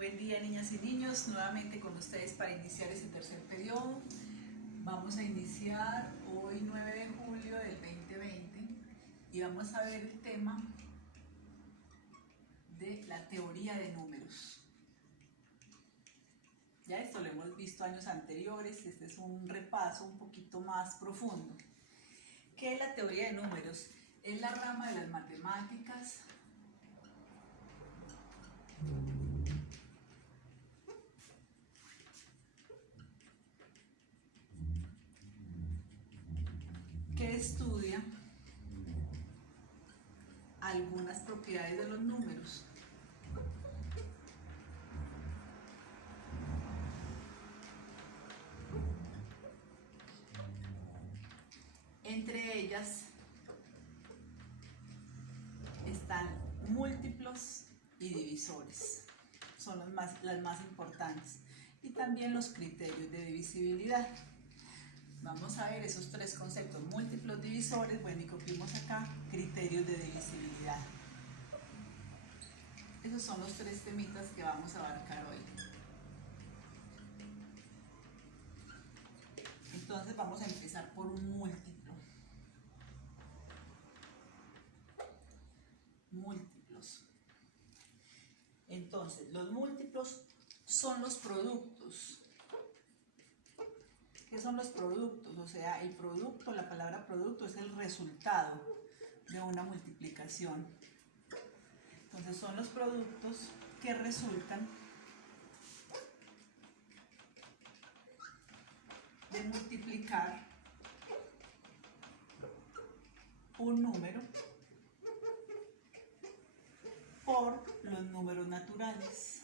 Buen día, niñas y niños, nuevamente con ustedes para iniciar este tercer periodo. Vamos a iniciar hoy 9 de julio del 2020 y vamos a ver el tema de la teoría de números. Ya esto lo hemos visto años anteriores, este es un repaso un poquito más profundo. ¿Qué es la teoría de números? Es la rama de las matemáticas que estudia algunas propiedades de los números. Entre ellas están múltiplos y divisores, son las más importantes, y también los criterios de divisibilidad. Vamos a ver esos tres conceptos: múltiplos, divisores, bueno, y copiamos acá criterios de divisibilidad. Esos son los tres temitas que vamos a abarcar hoy. Entonces vamos a empezar por un múltiplo. Múltiplos. Entonces, los múltiplos son los productos. ¿Qué son los productos? O sea, el producto, la palabra producto es el resultado de una multiplicación. Entonces son los productos que resultan de multiplicar un número por los números naturales.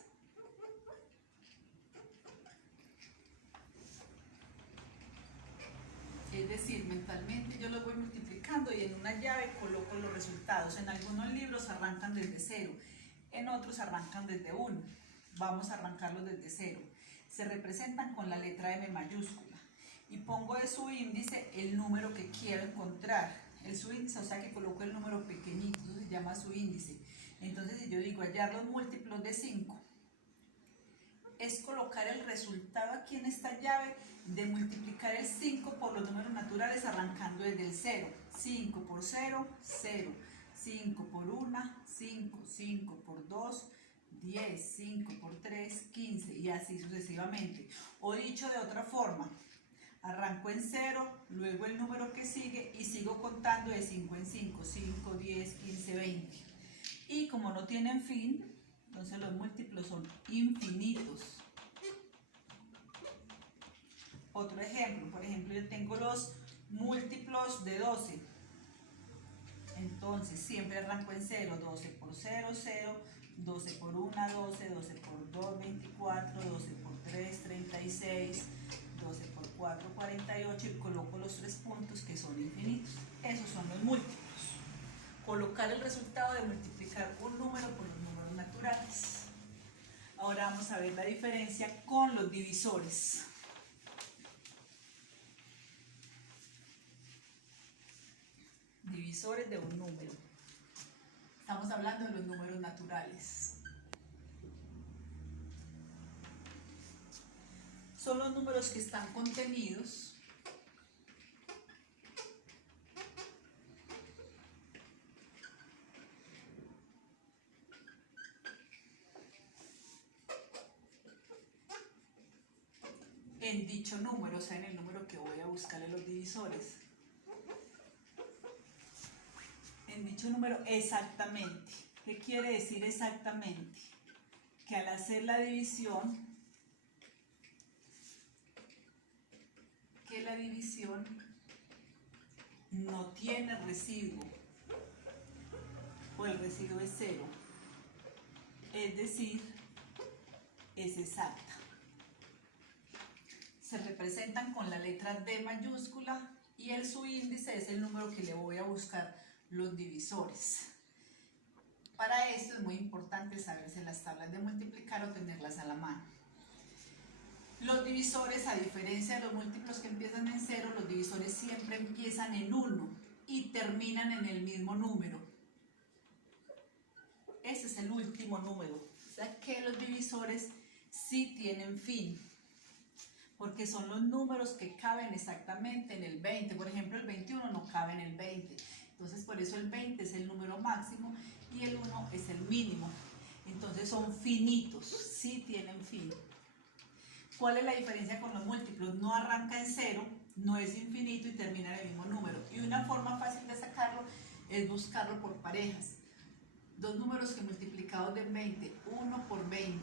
Es decir, mentalmente yo los voy multiplicando y en una llave coloco los resultados. En algunos libros arrancan desde 0, en otros arrancan desde 1. Vamos a arrancarlos desde 0. Se representan con la letra M mayúscula y pongo de su índice el número que quiero encontrar. El subíndice, o sea que coloco el número pequeñito, eso se llama subíndice. Entonces, si yo digo hallar los múltiplos de 5, es colocar el resultado aquí en esta llave de multiplicar el 5 por los números naturales arrancando desde el 0. 5 por 0, 0. 5 por 1, 5. 5 por 2, 10. 5 por 3, 15. Y así sucesivamente. O dicho de otra forma, arranco en 0, luego el número que sigue y sigo contando de 5 en 5. 5, 10, 15, 20. Y como no tienen fin, entonces los múltiplos son infinitos. Otro ejemplo, por ejemplo, yo tengo los múltiplos de 12. Entonces siempre arranco en 0, 12 por 0, 0, 12 por 1, 12, 12 por 2, 24, 12 por 3, 36, 12 por 4, 48 y coloco los 3 puntos que son infinitos. Esos son los múltiplos. Colocar el resultado de multiplicar un número por los números naturales. Ahora vamos a ver la diferencia con los divisores. Divisores de un número. Estamos hablando de los números naturales. Son los números que están contenidos en dicho número, o sea, en el número que voy a buscarle los divisores. En dicho número exactamente. ¿Qué quiere decir exactamente? Que al hacer la división, la división no tiene residuo, o el residuo es 0, es decir, es exacta. Se representan con la letra D mayúscula y el subíndice es el número que le voy a buscar los divisores. Para esto es muy importante saberse las tablas de multiplicar o tenerlas a la mano. Los divisores, a diferencia de los múltiplos que empiezan en 0, los divisores siempre empiezan en 1 y terminan en el mismo número. Ese es el último número. O sea que los divisores divisores sí tienen fin, porque son los números que caben exactamente en el 20. Por ejemplo, el 21 no cabe en el 20. Entonces, por eso el 20 es el número máximo y el 1 es el mínimo. Entonces, son finitos, sí tienen fin. ¿Cuál es la diferencia con los múltiplos? No arranca en cero, no es infinito y termina en el mismo número. Y una forma fácil de sacarlo es buscarlo por parejas. Dos números que multiplicados de 20, 1 por 20,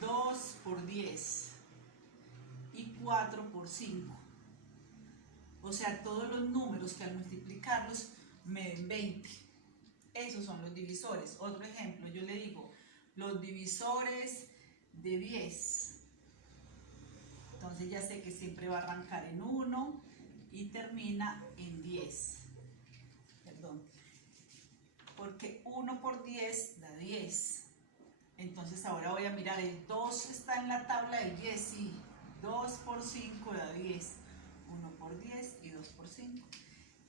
2 por 10 y 4 por 5. O sea, todos los números que al multiplicarlos me den 20. Esos son los divisores. Otro ejemplo, yo le digo, los divisores de 10. Entonces ya sé que siempre va a arrancar en 1 y termina en 10. Perdón. Porque 1 por 10 da 10. Entonces ahora voy a mirar, el 2 está en la tabla del 10, sí. 2 por 5 da 10. 1 por 10 y 2 por 5.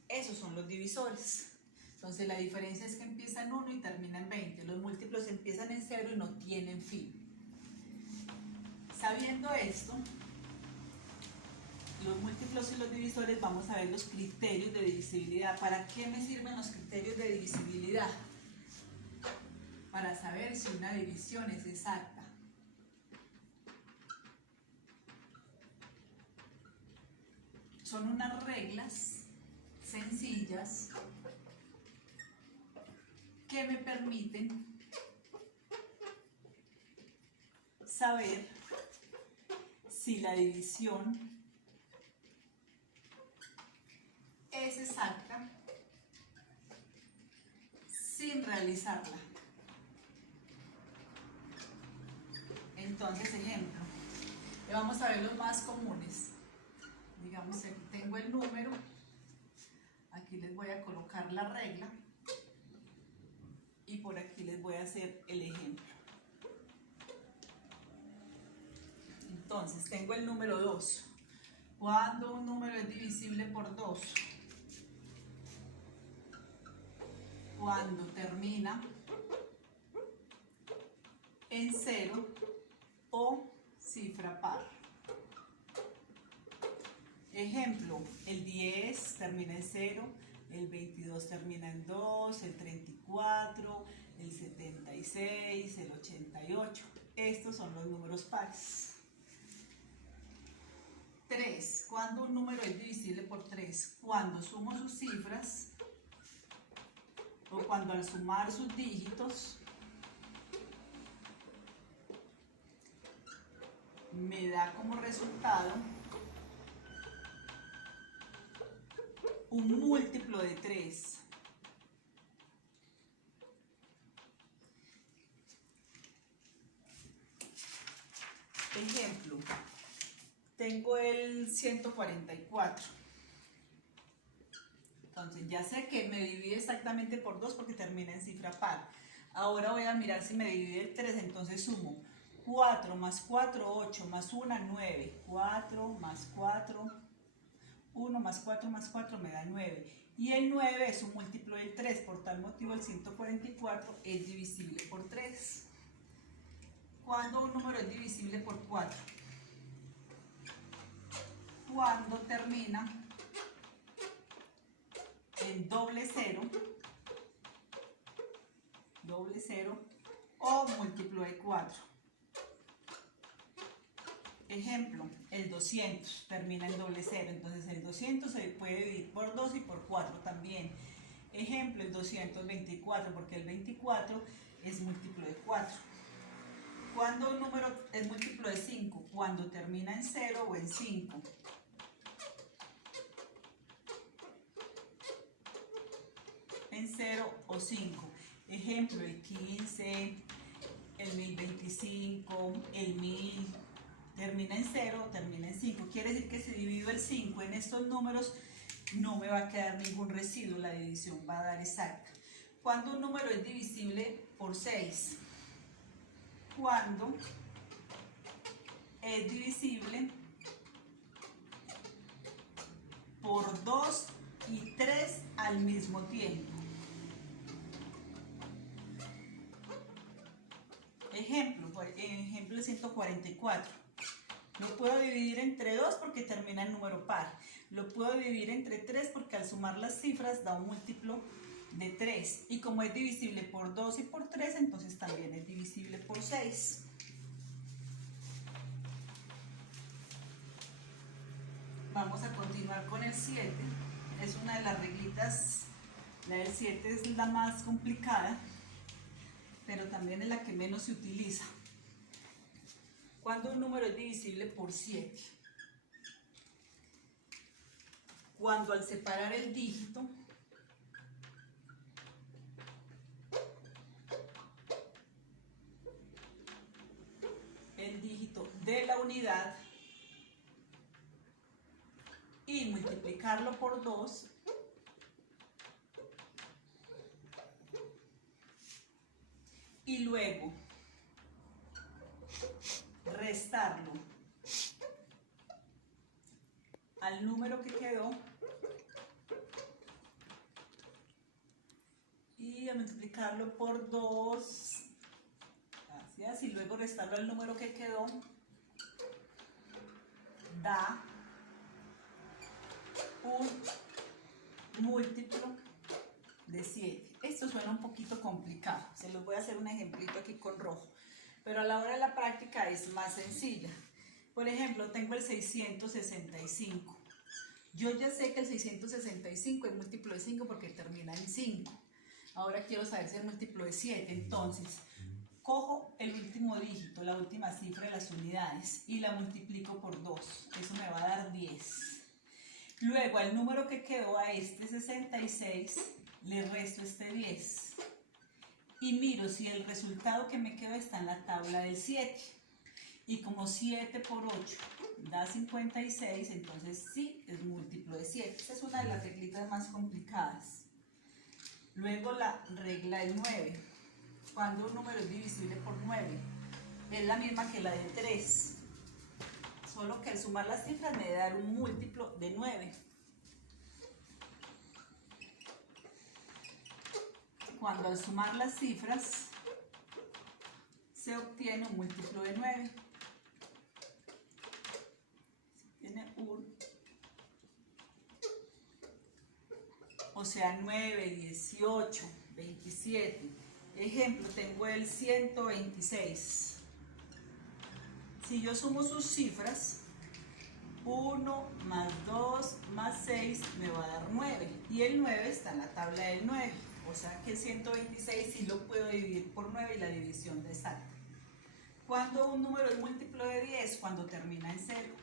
Esos son los divisores. Entonces la diferencia es que empieza en 1 y termina en 20. Los múltiplos empiezan en 0 y no tienen fin. Sabiendo esto, los múltiplos y los divisores, vamos a ver los criterios de divisibilidad. ¿Para qué me sirven los criterios de divisibilidad? Para saber si una división es exacta. Son unas reglas sencillas que me permiten saber si la división es exacta sin realizarla. Entonces, ejemplo, vamos a ver los más comunes. Digamos, aquí tengo el número, aquí les voy a colocar la regla y por aquí les voy a hacer el ejemplo. Entonces, tengo el número 2. ¿Cuándo un número es divisible por 2? Cuando termina en 0 o cifra par. Ejemplo, el 10 termina en 0, el 22 termina en 2, el 34, el 76, el 88. Estos son los números pares. 3. ¿Cuándo un número es divisible por 3? Cuando sumo sus cifras o cuando al sumar sus dígitos me da como resultado un múltiplo de 3. Ejemplo, tengo el 144. Entonces ya sé que me divide exactamente por 2 porque termina en cifra par. Ahora voy a mirar si me divide el 3, entonces sumo 4 más 4, 8, más 1, 9. 4 más 4, 1 más 4 más 4 me da 9. Y el 9 es un múltiplo del 3, por tal motivo el 144 es divisible por 3. ¿Cuándo un número es divisible por 4? Cuando termina en doble cero o múltiplo de 4. Ejemplo, el 200 termina en doble cero, entonces el 200 se puede dividir por 2 y por 4 también. Ejemplo, el 224, porque el 24 es múltiplo de 4. ¿Cuándo un número es múltiplo de 5? Cuando termina en 0 o en 5. En 0 o 5. Ejemplo, el 15, el 1025, el 1000. Termina en 0, termina en 5. Quiere decir que si divido el 5 en estos números, no me va a quedar ningún residuo. La división va a dar exacta. ¿Cuándo un número es divisible por 6? Cuando es divisible por 2 y 3 al mismo tiempo. ejemplo 144. Lo puedo dividir entre 2 porque termina en número par. Lo puedo dividir entre 3 porque al sumar las cifras da un múltiplo de 3. Y como es divisible por 2 y por 3, entonces también es divisible por 6. Vamos a continuar con el 7. Es una de las reglitas. La del 7 es la más complicada, pero también es la que menos se utiliza. Cuando un número es divisible por 7. Cuando al separar el dígito de la unidad y multiplicarlo por 2, y luego restarlo al número que quedó y a multiplicarlo por 2, gracias, y luego restarlo al número que quedó, da un múltiplo de 7. Esto suena un poquito complicado, se los voy a hacer un ejemplito aquí con rojo, pero a la hora de la práctica es más sencilla. Por ejemplo, tengo el 665. Yo ya sé que el 665 es múltiplo de 5 porque termina en 5. Ahora quiero saber si es múltiplo de 7. Entonces, cojo el último dígito, la última cifra de las unidades, y la multiplico por 2. Eso me va a dar 10. Luego, al número que quedó, a este 66, le resto este 10. Y miro si el resultado que me quedó está en la tabla del 7. Y como 7 por 8 da 56, entonces sí es múltiplo de 7. Esta es una de las reglitas más complicadas. Luego la regla del 9. Cuando un número es divisible por 9, es la misma que la de 3. Solo que al sumar las cifras me debe dar un múltiplo de 9. Cuando al sumar las cifras se obtiene un múltiplo de 9. Tiene o sea, 9, 18, 27. Ejemplo, tengo el 126. Si yo sumo sus cifras, 1 más 2 más 6 me va a dar 9. Y el 9 está en la tabla del 9. O sea que el 126 sí lo puedo dividir por 9 y la división es exacta. ¿Cuándo un número es múltiplo de 10? Cuando termina en 0.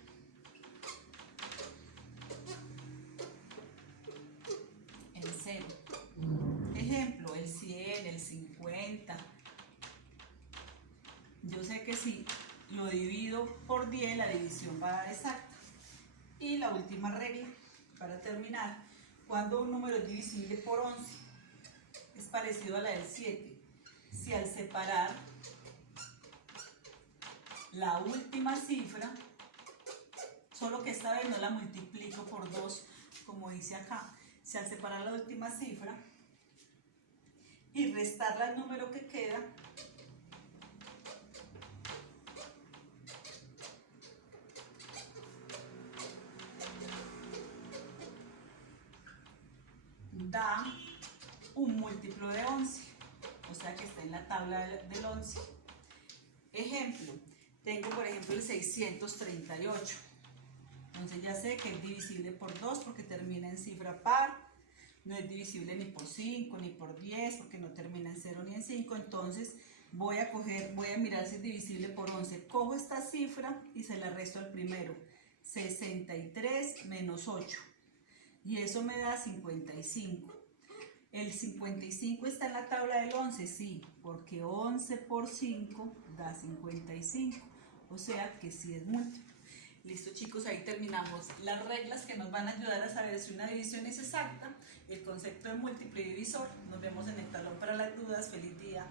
En 0. Ejemplo, el 100, el 50. Yo sé que si lo divido por 10, la división va a dar exacta. Y la última regla, para terminar, cuando un número es divisible por 11, es parecido a la del 7. Si al separar la última cifra, solo que esta vez no la multiplico por 2, como dice acá, si al separar la última cifra y restarla al número que queda, da un múltiplo de 11, o sea que está en la tabla del 11. Ejemplo, tengo por ejemplo el 638. Entonces ya sé que es divisible por 2 porque termina en cifra par. No es divisible ni por 5 ni por 10 porque no termina en 0 ni en 5. Entonces voy a mirar si es divisible por 11. Cojo esta cifra y se la resto al primero. 63 menos 8. Y eso me da 55. ¿El 55 está en la tabla del 11? Sí, porque 11 por 5 da 55. O sea que sí es múltiplo. Listo, chicos, ahí terminamos las reglas que nos van a ayudar a saber si una división es exacta, el concepto de múltiplo y divisor. Nos vemos en el talón para las dudas. Feliz día.